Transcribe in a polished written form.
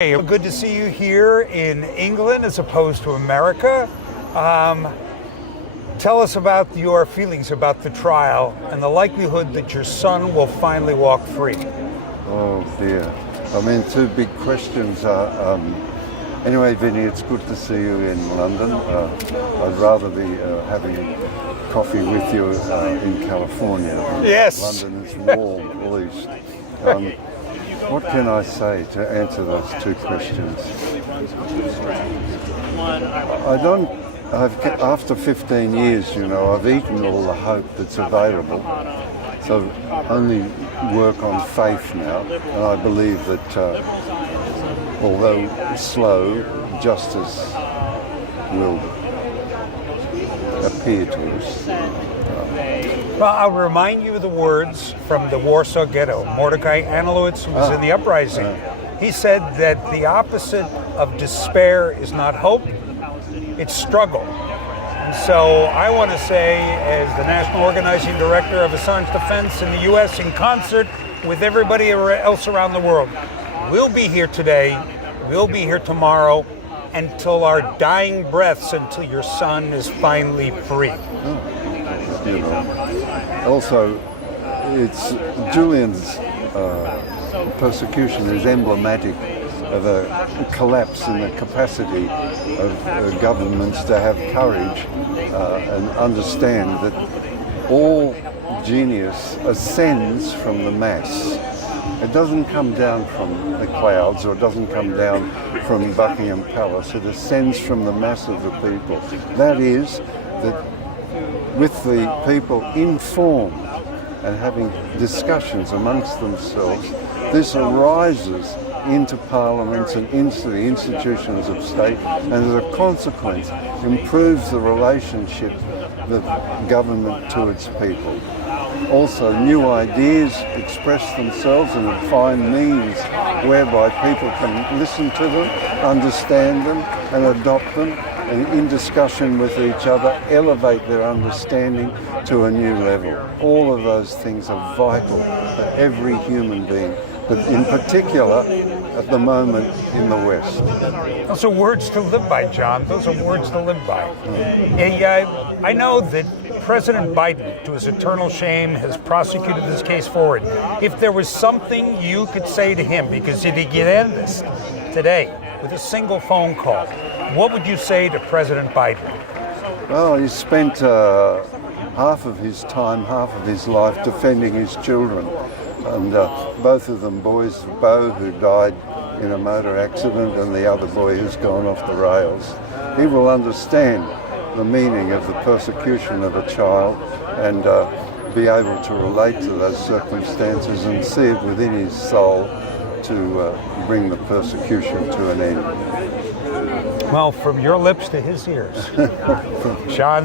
Hey, good to see you here in England as opposed to America. Tell us about your feelings about the trial and the likelihood that your son will finally walk free. Oh dear. I mean, two big questions are, anyway, Vinnie, it's good to see you in London. I'd rather be having coffee with you in California. Yes. London is warm, at least. What can I say to answer those two questions? After 15 years, I've eaten all the hope that's available. So only work on faith now. And I believe that, although slow, justice will appear to us. Well, I'll remind you of the words from the Warsaw Ghetto. Mordecai Anilowitz, who was in the uprising, he said that the opposite of despair is not hope, it's struggle. And so I want to say, as the National Organizing Director of Assange Defense in the U.S., in concert with everybody else around the world, we'll be here today, we'll be here tomorrow, until our dying breaths, until your son is finally free. Also, it's Julian's persecution is emblematic of a collapse in the capacity of governments to have courage and understand that all genius ascends from the mass. It doesn't come down from the clouds, or it doesn't come down from Buckingham Palace. It ascends from the mass of the people. That is, that with the people informed and having discussions amongst themselves, this arises into parliaments and into the institutions of state, and as a consequence improves the relationship of government to its people. Also, new ideas express themselves and find means whereby people can listen to them, understand them and adopt them, and in discussion with each other, elevate their understanding to a new level. All of those things are vital for every human being, but in particular, at the moment, in the West. Those are words to live by, John. Those are words to live by. I know that President Biden, to his eternal shame, has prosecuted this case forward. If there was something you could say to him, because he could end this today with a single phone call, what would you say to President Biden? Well, he spent half of his time, half of his life defending his children. And both of them boys, Bo, who died in a motor accident, and the other boy who's gone off the rails. He will understand the meaning of the persecution of a child and be able to relate to those circumstances and see it within his soul to bring the persecution to an end. Well, from your lips to his ears. John,